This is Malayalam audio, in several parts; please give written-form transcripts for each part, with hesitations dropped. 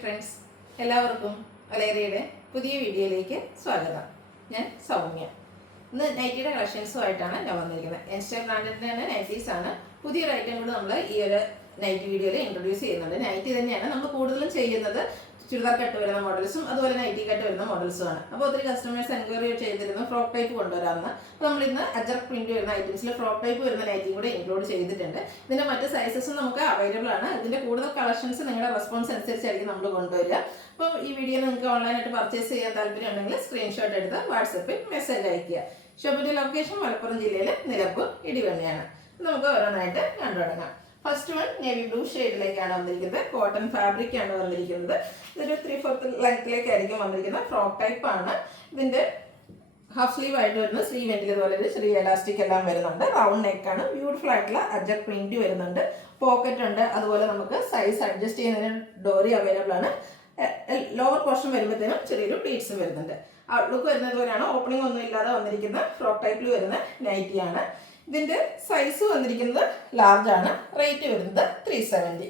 ഫ്രണ്ട്സ്, എല്ലാവർക്കും വലേറിയയുടെ പുതിയ വീഡിയോയിലേക്ക് സ്വാഗതം. ഞാൻ സൗമ്യ. ഇന്ന് നൈറ്റിയുടെ കളക്ഷൻസുമായിട്ടാണ് ഞാൻ വന്നിരിക്കുന്നത്. ഇൻസ്റ്റാ ബ്രാൻഡിൻ്റെ തന്നെ നൈറ്റീസാണ്. പുതിയൊരു ഐറ്റം കൂടി നമ്മൾ ഈ ഒരു നൈറ്റി വീഡിയോയിൽ ഇൻട്രൊഡ്യൂസ് ചെയ്യുന്നുണ്ട്. നൈറ്റി തന്നെയാണ് നമ്മൾ കൂടുതലും ചെയ്യുന്നത്. ചുരിദാർ കട്ട് വരുന്ന മോഡൽസും അതുപോലെ നൈറ്റി കട്ട് വരുന്ന മോഡൽസുമാണ്. അപ്പോൾ ഒത്തിരി കസ്റ്റമേഴ്സ് എൻക്വയറി ചെയ്തിരുന്നു ഫ്രോക്ക് ടൈപ്പ് കൊണ്ടുവരാമെന്ന്. അപ്പോൾ നമ്മളിന്ന് അജർക്ക് പ്രിന്റ് വരുന്ന ഐറ്റംസിൽ ഫ്രോക്ക് ടൈപ്പ് വരുന്ന നൈറ്റിയും കൂടെ ഇൻക്ലൂഡ് ചെയ്തിട്ടുണ്ട്. ഇതിൻ്റെ മറ്റ് സൈസസും നമുക്ക് അവൈലബിൾ ആണ്. ഇതിൻ്റെ കൂടുതൽ കളക്ഷൻസ് നിങ്ങളുടെ റെസ്പോൺസ് അനുസരിച്ചായിരിക്കും നമ്മൾ കൊണ്ടുവരിക. അപ്പോൾ ഈ വീഡിയോ നിങ്ങൾക്ക് ഓൺലൈനായിട്ട് പർച്ചേസ് ചെയ്യാൻ താല്പര്യം ഉണ്ടെങ്കിൽ സ്ക്രീൻഷോട്ട് എടുത്ത് വാട്സപ്പിൽ മെസ്സേജ് അയയ്ക്കുക. ഷോപ്പിൻ്റെ ലൊക്കേഷൻ മലപ്പുറം ജില്ലയിൽ നിലമ്പൂർ ഇടിവണ്ണയാണ്. നമുക്ക് ഓരോന്നായിട്ട് കണ്ടു തുടങ്ങാം. ഫസ്റ്റ് വൺ നേവി ബ്ലൂ ഷെയ്ഡിലേക്കാണ് വന്നിരിക്കുന്നത്. കോട്ടൺ ഫാബ്രിക് ആണ് വന്നിരിക്കുന്നത്. ഇതൊരു 3/4 ലെങ്ത്തിലേക്കായിരിക്കും വന്നിരിക്കുന്നത്. ഫ്രോക്ക് ടൈപ്പ് ആണ്. ഇതിന്റെ ഹാഫ് സ്ലീവ് ആയിട്ട് വരുന്നത്. സ്ലീവ് എൻഡിൽ ഇതുപോലെ ഒരു ചെറിയ എലാസ്റ്റിക് എല്ലാം വരുന്നുണ്ട്. റൗണ്ട് നെക്കാണ്. ബ്യൂട്ടിഫുൾ ആയിട്ടുള്ള അജർക്ക് പ്രിന്റ് വരുന്നുണ്ട്. പോക്കറ്റ് ഉണ്ട്. അതുപോലെ നമുക്ക് സൈസ് അഡ്ജസ്റ്റ് ചെയ്യുന്നതിന് ഡോറി അവൈലബിൾ ആണ്. ലോവർ പോർഷൻ വരുമ്പോഴത്തേനും ചെറിയൊരു പ്ലീറ്റ്സും വരുന്നുണ്ട്. ഔട്ട്ലുക്ക് വരുന്നത് പോലെയാണ്. ഓപ്പണിംഗ് ഒന്നും ഇല്ലാതെ വന്നിരിക്കുന്ന ഫ്രോക്ക് ടൈപ്പിൽ വരുന്ന നൈറ്റിയാണ്. ഇതിന്റെ സൈസ് വന്നിരിക്കുന്നത് ലാർജ് ആണ്. റേറ്റ് വരുന്നത് 370.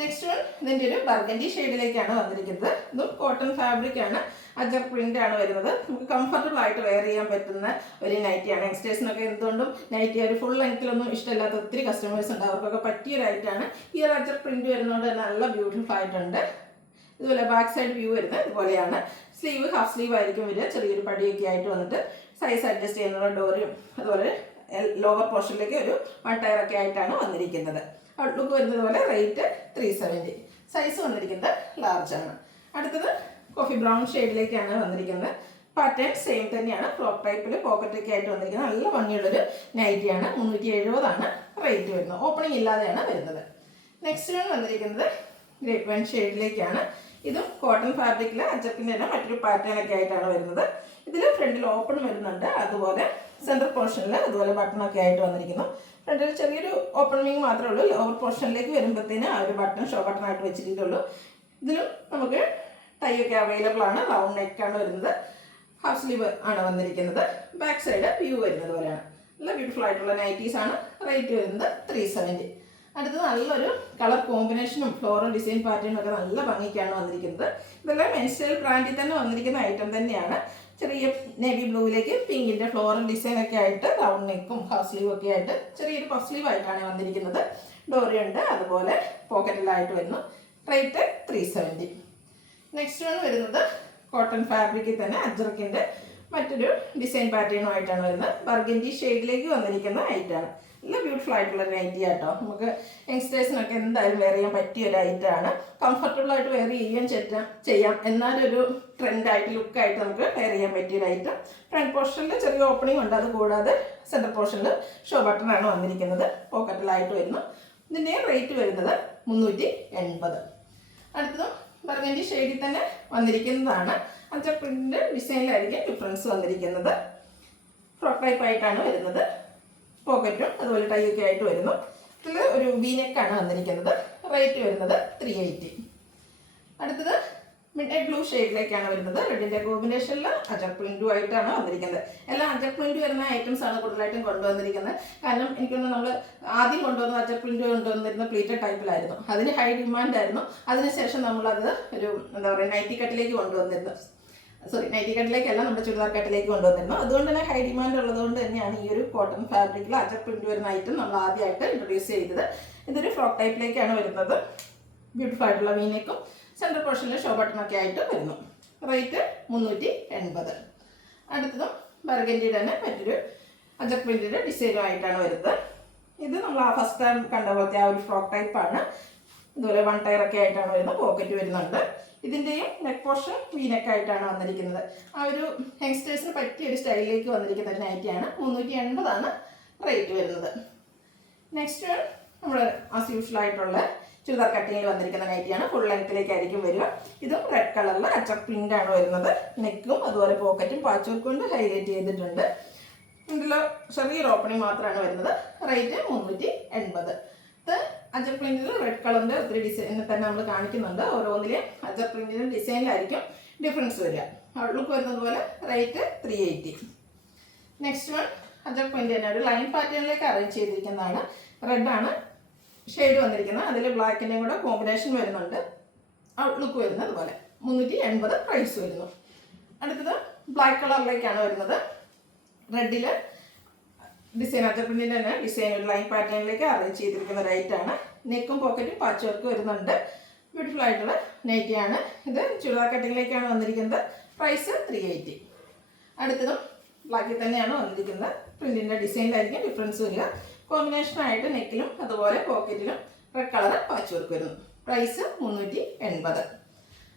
നെക്സ്റ്റ് വൺ ഇതിന്റെ ഒരു ബർഗൻഡി ഷെയ്ഡിലേക്കാണ് വന്നിരിക്കുന്നത്. ഇതും കോട്ടൺ ഫാബ്രിക് ആണ്. അജർ പ്രിന്റ് ആണ് വരുന്നത്. നമുക്ക് കംഫർട്ടബിൾ ആയിട്ട് വെയർ ചെയ്യാൻ പറ്റുന്ന ഒരു നൈറ്റിയാണ്. യങ്സ്റ്റേഴ്സിനൊക്കെ എന്തുകൊണ്ടും നൈറ്റി ഒരു ഫുൾ ലെങ്ത്തിലൊന്നും ഇഷ്ടമില്ലാത്ത ഒത്തിരി കസ്റ്റമേഴ്സ് ഉണ്ട്. അവർക്കൊക്കെ പറ്റിയൊരു ഐറ്റാണ്. ഈ ഒരു അജർ പ്രിന്റ് വരുന്നതുകൊണ്ട് തന്നെ നല്ല ബ്യൂട്ടിഫുൾ ആയിട്ടുണ്ട്. ഇതുപോലെ ബാക്ക് സൈഡ് വ്യൂ വരുന്നത് ഇതുപോലെയാണ്. സ്ലീവ് ഹാഫ് സ്ലീവ് ആയിരിക്കും വരിക. ചെറിയൊരു പടിയൊക്കെ ആയിട്ട് വന്നിട്ട് സൈസ് അഡ്ജസ്റ്റ് ചെയ്യുന്ന ഡോറിയും അതുപോലെ ലോവർ പോർഷനിലേക്ക് ഒരു 1 ടയറൊക്കെ ആയിട്ടാണ് വന്നിരിക്കുന്നത്. ഔട്ട്ലുക്ക് വരുന്നത് പോലെ. റേറ്റ് 370. സൈസ് വന്നിരിക്കുന്നത് ലാർജ് ആണ്. അടുത്തത് കോഫി ബ്രൗൺ ഷെയ്ഡിലേക്കാണ് വന്നിരിക്കുന്നത്. പാറ്റേൺ സെയിം തന്നെയാണ്. ഫ്രോക്ക് ടൈപ്പിൽ പോക്കറ്റൊക്കെ ആയിട്ട് വന്നിരിക്കുന്നത്. നല്ല ഭംഗിയുള്ളൊരു നൈറ്റിയാണ്. 370 റേറ്റ് വരുന്നത്. ഓപ്പണിംഗ് ഇല്ലാതെയാണ് വരുന്നത്. നെക്സ്റ്റ് വൺ വന്നിരിക്കുന്നത് ഗ്രേപ്പ് വൈൻ ഷെയ്ഡിലേക്കാണ്. ഇതും കോട്ടൺ ഫാബ്രിക്കിൽ അജക്കിൻ്റെ തന്നെ മറ്റൊരു പാറ്റേൺ ഒക്കെ ആയിട്ടാണ് വരുന്നത്. ഇതിൽ ഫ്രണ്ടിൽ ഓപ്പൺ വരുന്നുണ്ട്. അതുപോലെ സെൻറ്റർ പോർഷനിൽ അതുപോലെ ബട്ടണൊക്കെ ആയിട്ട് വന്നിരിക്കുന്നു. ഫ്രണ്ടിൽ ചെറിയൊരു ഓപ്പണിംഗ് മാത്രമേ ഉള്ളൂ. ലോവർ പോർഷനിലേക്ക് വരുമ്പോഴത്തേന് ആ ഒരു ബട്ടൺ ഷോ ബട്ടൺ ആയിട്ട് വെച്ചിട്ടുള്ളൂ. ഇതിലും നമുക്ക് ടൈ ഒക്കെ അവൈലബിൾ ആണ്. റൗണ്ട് നെക്കാണ് വരുന്നത്. ഹാഫ് സ്ലീവ് ആണ് വന്നിരിക്കുന്നത്. ബാക്ക് സൈഡ് വ്യൂ വരുന്നത് പോലെയാണ്. നല്ല ബ്യൂട്ടിഫുൾ ആയിട്ടുള്ള നൈറ്റീസ് ആണ്. റേറ്റ് വരുന്നത് 370. അടുത്തത് നല്ലൊരു കളർ കോമ്പിനേഷനും ഫ്ലോറൽ ഡിസൈൻ പാറ്റേണും ഒക്കെ നല്ല ഭംഗിക്കാണ് വന്നിരിക്കുന്നത്. ഇതെല്ലാം മെൻസ്റ്റൈൽ ബ്രാൻഡിൽ തന്നെ വന്നിരിക്കുന്ന ഐറ്റം തന്നെയാണ്. ചെറിയ നേവി ബ്ലൂവിലേക്ക് പിങ്കിൻ്റെ ഫ്ലോറൽ ഡിസൈൻ ഒക്കെ ആയിട്ട് റൗണ്ട് നെക്കും ഹാഫ് സ്ലീവ് ഒക്കെ ആയിട്ട് ചെറിയൊരു പഫ് സ്ലീവ് ആയിട്ടാണ് വന്നിരിക്കുന്നത്. ഡോറി ഉണ്ട്. അതുപോലെ പോക്കറ്റിലായിട്ട് വരുന്നു. റേറ്റ് 370. നെക്സ്റ്റ് വൺ വരുന്നത് കോട്ടൺ ഫാബ്രിക്കിൽ തന്നെ അജ്രക്കിൻ്റെ മറ്റൊരു ഡിസൈൻ പാറ്റേണുമായിട്ടാണ് വരുന്നത്. ബർഗൻഡി ഷെയ്ഡിലേക്ക് വന്നിരിക്കുന്ന ഐറ്റാണ്. നല്ല ബ്യൂട്ടിഫുൾ ആയിട്ടുള്ള ഒരു ഐറ്റം കേട്ടോ. നമുക്ക് യങ്സ്റ്റേഴ്സിനൊക്കെ എന്തായാലും വെയർ ചെയ്യാൻ പറ്റിയ ഒരു ഐറ്റമാണ്. കംഫർട്ടബിൾ ആയിട്ട് വെയർ ചെയ്യാം. എന്നാലൊരു ട്രെൻഡായിട്ട് ലുക്കായിട്ട് നമുക്ക് വെയർ ചെയ്യാൻ പറ്റിയൊരു ഐറ്റം. ഫ്രണ്ട് പോർഷനിൽ ചെറിയ ഓപ്പണിംഗ് ഉണ്ട്. അതുകൂടാതെ സെൻറ്റർ പോർഷനിൽ ഷോ ബട്ടണാണ് വന്നിരിക്കുന്നത്. പോക്കറ്റിലായിട്ട് വരുന്നു. ഇതിൻ്റെ റേറ്റ് വരുന്നത് 380. അടുത്തതും ബർഗൻഡി ഷെയ്ഡിൽ തന്നെ വന്നിരിക്കുന്നതാണ്. അഞ്ച് പ്രിൻ്റ് ഡിസൈനിലായിരിക്കും ഡിഫറൻസ് വന്നിരിക്കുന്നത്. ഫ്രോക്ക് ടൈപ്പ് ആയിട്ടാണ് വരുന്നത്. പോക്കറ്റും അതുപോലെ ടൈ ഒക്കെ ആയിട്ട് വരുന്നു. ഇതിൽ ഒരു വീനെക്കാണ് വന്നിരിക്കുന്നത്. റേറ്റ് വരുന്നത് 380. അടുത്തത് മിഡ് നൈറ്റ് ബ്ലൂ ഷെയ്ഡിലേക്കാണ് വരുന്നത്. റെഡിൻ്റെ കോമ്പിനേഷനിൽ അജർ പ്രിൻറ്റും ആയിട്ടാണ് വന്നിരിക്കുന്നത്. എല്ലാം അജർ പ്രിൻറ്റ് വരുന്ന ഐറ്റംസ് ആണ് കൂടുതലായിട്ടും കൊണ്ടുവന്നിരിക്കുന്നത്. കാരണം എനിക്കൊന്ന് നമ്മൾ ആദ്യം കൊണ്ടുവന്ന അജർ പ്രിൻറ്റ് കൊണ്ടുവന്നിരുന്ന പ്ലീറ്റഡ് ടൈപ്പിലായിരുന്നു. അതിന് ഹൈ ഡിമാൻഡ് ആയിരുന്നു. അതിനുശേഷം നമ്മളത് ഒരു എന്താ പറയുക നൈറ്റി കട്ടിലേക്ക് കൊണ്ടുവന്നിരുന്നു. നൈറ്റി കട്ടിലേക്കല്ല, നമ്മുടെ ചുരിദാർ കട്ടിലേക്ക് കൊണ്ടുവന്നിരുന്നു. അതുകൊണ്ട് തന്നെ ഹൈ ഡിമാൻഡ് ഉള്ളതുകൊണ്ട് തന്നെയാണ് ഈ ഒരു കോട്ടൺ ഫാബ്രിക്കിൽ അജർ പ്രിൻറ്റ് വരുന്ന ഐറ്റം നമ്മൾ ആദ്യമായിട്ട് ഇൻട്രൊഡ്യൂസ് ചെയ്തത്. ഇതൊരു ഫ്രോക്ക് ടൈപ്പിലേക്കാണ് വരുന്നത്. ബ്യൂട്ടിഫുൾ ആയിട്ടുള്ള വീനേക്കും സെൻറ്റർ പോർഷനിൽ ഷോ ബട്ടണൊക്കെ ആയിട്ട് വരുന്നു. റേറ്റ് 380. അടുത്തതും ബർഗൻഡിയുടെ തന്നെ മറ്റൊരു അജർ പ്രിൻറ്റിൻ്റെ ഡിസൈനുമായിട്ടാണ് വരുന്നത്. ഇത് നമ്മൾ ഫസ്റ്റ് ടൈം കണ്ട പോലത്തെ ആ ഒരു ഫ്രോക്ക് ടൈപ്പാണ്. ഇതുപോലെ 1 ടയറൊക്കെ ആയിട്ടാണ് വരുന്നത്. പോക്കറ്റ് വരുന്നുണ്ട്. ഇതിൻ്റെയും നെക്ക് പോർഷൻ വീനെക്കായിട്ടാണ് വന്നിരിക്കുന്നത്. ആ ഒരു യങ്സ്റ്റേഴ്സിന് പറ്റിയ ഒരു സ്റ്റൈലിലേക്ക് വന്നിരിക്കുന്ന ഒരു നൈറ്റിയാണ്. 380 റേറ്റ് വരുന്നത്. നെക്സ്റ്റ് നമ്മൾ ആസ് യൂഷ്വൽ ആയിട്ടുള്ള ചുരിദാർ കട്ടിങ്ങിൽ വന്നിരിക്കുന്ന നൈറ്റിയാണ്. ഫുൾ ലെങ്ത്തിലേക്കായിരിക്കും വരിക. ഇതും റെഡ് കളറിൽ അച്ചക്ക് പ്രിൻ്റ് ആണ് വരുന്നത്. നെക്കും അതുപോലെ പോക്കറ്റും പാച്ച് വർക്ക് കൊണ്ട് ഹൈലൈറ്റ് ചെയ്തിട്ടുണ്ട്. ഇതിൽ ചെറിയൊരു ഓപ്പണിംഗ് മാത്രമാണ് വരുന്നത്. റേറ്റ് 380. ഇത് അജർ പ്രിന്റിൽ റെഡ് കളറിൻ്റെ ഒത്തിരി ഡിസൈനിൽ തന്നെ നമ്മൾ കാണിക്കുന്നുണ്ട്. ഓരോന്നിലും അജർ പ്രിന്റിൻ്റെ ഡിസൈനിലായിരിക്കും ഡിഫറൻസ് വരിക. ഔട്ട്ലുക്ക് വരുന്നത് പോലെ. റേറ്റ് 380. നെക്സ്റ്റ് വൺ അജർ പ്രിന്റ് തന്നെ ഒരു ലൈൻ പാറ്റേണിലേക്ക് അറേഞ്ച് ചെയ്തിരിക്കുന്നതാണ്. റെഡാണ് ഷെയ്ഡ് വന്നിരിക്കുന്നത്. അതിൽ ബ്ലാക്കിൻ്റെയും കൂടെ കോമ്പിനേഷൻ വരുന്നുണ്ട്. ഔട്ട്ലുക്ക് വരുന്നത് അതുപോലെ 380 പ്രൈസ് വരുന്നു. അടുത്തത് ബ്ലാക്ക് കളറിലേക്കാണ് വരുന്നത്. റെഡിൽ ഡിസൈൻ അജർപ്രിന്റിൻ്റെ തന്നെ ഡിസൈൻ ഒരു ലൈൻ പാറ്റേണിലേക്ക് അറേഞ്ച് ചെയ്തിരിക്കുന്ന റൈറ്റാണ്. നെക്കും പോക്കറ്റും പാച്ച് വർക്ക് വരുന്നുണ്ട്. ബ്യൂട്ടിഫുൾ ആയിട്ടുള്ള നൈറ്റിയാണ് ഇത്. ചുരിദാർ കട്ടിങ്ങിലേക്കാണ് വന്നിരിക്കുന്നത്. പ്രൈസ് 380. അടുത്തതും ബ്ലാക്കിൽ തന്നെയാണ് വന്നിരിക്കുന്നത്. പ്രിന്റിൻ്റെ ഡിസൈനിലായിരിക്കും ഡിഫറൻസ് വരിക. കോമ്പിനേഷനായിട്ട് നെക്കിലും അതുപോലെ പോക്കറ്റിലും റെഡ് കളർ പാച്ച് വർക്ക് വരുന്നു. പ്രൈസ് 380.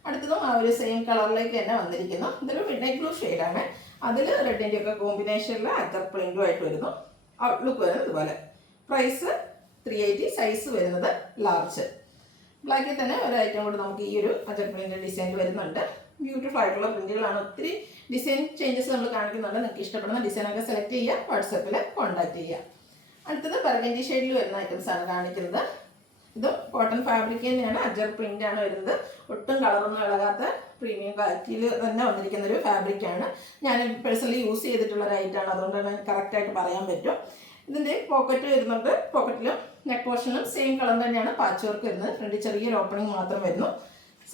അടുത്തതും ആ ഒരു സെയിം കളറിലേക്ക് തന്നെ വന്നിരിക്കുന്നു. ഇതൊരു മിഡ്നൈറ്റ് ബ്ലൂ ഷെയ്ഡാണ്. അതിൽ റെഡിൻ്റെ ഒക്കെ കോമ്പിനേഷനിൽ അജർ പ്രിന്റുമായിട്ട് വരുന്നു. ഔട്ട്ലുക്ക് വരുന്നത് ഇതുപോലെ. പ്രൈസ് 380. സൈസ് വരുന്നത് ലാർജ്. ബ്ലാക്കിൽ തന്നെ ഒരു ഐറ്റം കൂടി നമുക്ക് ഈ ഒരു അജർ പ്രിന്റ് ഡിസൈൻ വരുന്നുണ്ട്. ബ്യൂട്ടിഫുൾ ആയിട്ടുള്ള പ്രിന്റുകളാണ്. ഒത്തിരി ഡിസൈൻ ചേഞ്ചസ് നമ്മൾ കാണിക്കുന്നുണ്ട്. നിങ്ങൾക്ക് ഇഷ്ടപ്പെടുന്ന ഡിസൈനൊക്കെ സെലക്ട് ചെയ്യുക, വാട്സപ്പിൽ കോൺടാക്ട് ചെയ്യുക. അടുത്തത് ബർഗൻഡി ഷെയ്ഡിൽ വരുന്ന ഐറ്റംസ് ആണ് കാണിക്കുന്നത്. ഇത് കോട്ടൺ ഫാബ്രിക് തന്നെയാണ്. അജർ പ്രിന്റ് ആണ് വരുന്നത്. ഒട്ടും കളറൊന്നും ഇളകാത്ത പ്രീമിയം ക്വാളിറ്റിയിൽ തന്നെ വന്നിരിക്കുന്ന ഒരു ഫാബ്രിക്കാണ്. ഞാൻ പേഴ്സണലി യൂസ് ചെയ്തിട്ടുള്ള ഒരു ഐറ്റമാണ്. അതുകൊണ്ടാണ് കറക്റ്റായിട്ട് പറയാൻ പറ്റും. ഇതിൻ്റെ പോക്കറ്റ് വരുന്നുണ്ട്. പോക്കറ്റിലും നെക്ക് പോർഷനും സെയിം കളർ തന്നെയാണ് പാച്ച് വർക്ക് വരുന്നത്. ഫ്രണ്ടിൽ ചെറിയൊരു ഓപ്പണിംഗ് മാത്രം വരുന്നു.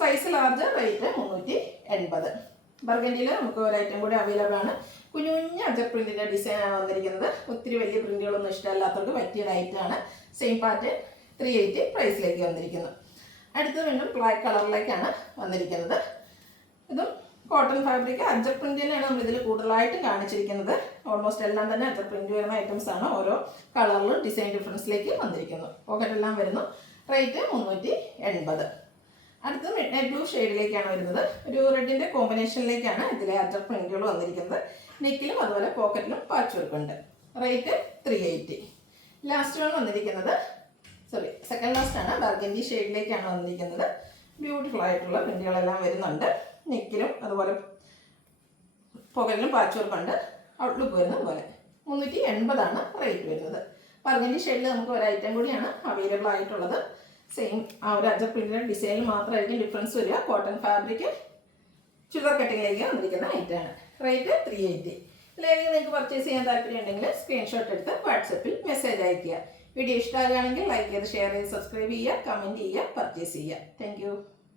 Size large. റേറ്റ് 380. ബർഗൻഡിയിൽ നമുക്ക് ഒരു ഐറ്റം കൂടി അവൈലബിൾ ആണ്. കുഞ്ഞു കുഞ്ഞ് അജർ പ്രിന്റിൻ്റെ ഡിസൈനാണ് വന്നിരിക്കുന്നത്. ഒത്തിരി വലിയ പ്രിന്റുകളൊന്നും ഇഷ്ടമല്ലാത്തവർക്ക് പറ്റിയ ഐറ്റമാണ്. സെയിം പാറ്റേൺ 380 പ്രൈസിലേക്ക് വന്നിരിക്കുന്നു. അടുത്തത് വീണ്ടും ബ്ലാക്ക് കളറിലേക്കാണ് വന്നിരിക്കുന്നത്. ഇതും കോട്ടൺ ഫാബ്രിക് അജർ പ്രിന്റിനാണ് നമ്മളിതിൽ കൂടുതലായിട്ടും കാണിച്ചിരിക്കുന്നത്. ഓൾമോസ്റ്റ് എല്ലാം തന്നെ അജർ പ്രിന്റ് വരുന്ന ഐറ്റംസ് ആണ്. ഓരോ കളറിലും ഡിസൈൻ ഡിഫറൻസിലേക്ക് വന്നിരിക്കുന്നു. പോക്കറ്റെല്ലാം വരുന്നു. റേറ്റ് 380. അടുത്തത് മിഡ്നൈറ്റ് ബ്ലൂ ഷെയ്ഡിലേക്കാണ് വരുന്നത്. ഒരു റെഡിൻ്റെ കോമ്പിനേഷനിലേക്കാണ് ഇതിലെ അജർ പ്രിന്റുകൾ വന്നിരിക്കുന്നത്. നെക്കിലും അതുപോലെ പോക്കറ്റിലും പാച്ച് വർക്ക് ഉണ്ട്. റേറ്റ് 380. ലാസ്റ്റ് ആണ് വന്നിരിക്കുന്നത്. സെക്കൻഡ് ലാസ്റ്റ് ആണ്. ബർഗൻഡി ഷെയ്ഡിലേക്കാണ് വന്നിരിക്കുന്നത്. ബ്യൂട്ടിഫുൾ ആയിട്ടുള്ള പ്രിന്റുകളെല്ലാം വരുന്നുണ്ട്. നെക്കിലും അതുപോലെ പോക്കറ്റിലും പാച്ച് വർക്ക് ഉണ്ട്. ഔട്ട്ലുക്ക് വരുന്നത് അതുപോലെ. 380 റേറ്റ് വരുന്നത്. ബർഗൻഡി ഷെയ്ഡിൽ നമുക്ക് ഒരു ഐറ്റം കൂടിയാണ് അവൈലബിൾ ആയിട്ടുള്ളത്. സെയിം ആ ഒരു അജർ പ്രിന്റിൻ്റെ ഡിസൈനിൽ മാത്രമായിരിക്കും ഡിഫറൻസ് വരിക. കോട്ടൺ ഫാബ്രിക് ചുരിദാർ കട്ടിങ്ങിലേക്ക് വന്നിരിക്കുന്ന ഐറ്റമാണ്. റേറ്റ് 380. ഇതിലേതെങ്കിലും നിങ്ങൾക്ക് പർച്ചേസ് ചെയ്യാൻ താല്പര്യം ഉണ്ടെങ്കിൽ സ്ക്രീൻഷോട്ട് എടുത്ത് വാട്സപ്പിൽ മെസ്സേജ് അയയ്ക്കുക. വീഡിയോ ഇഷ്ടമാകുകയാണെങ്കിൽ ലൈക്ക് ചെയ്ത് ഷെയർ ചെയ്ത് സബ്സ്ക്രൈബ് ചെയ്യുക, കമൻറ്റ് ചെയ്യുക, പർച്ചേസ് ചെയ്യുക. താങ്ക്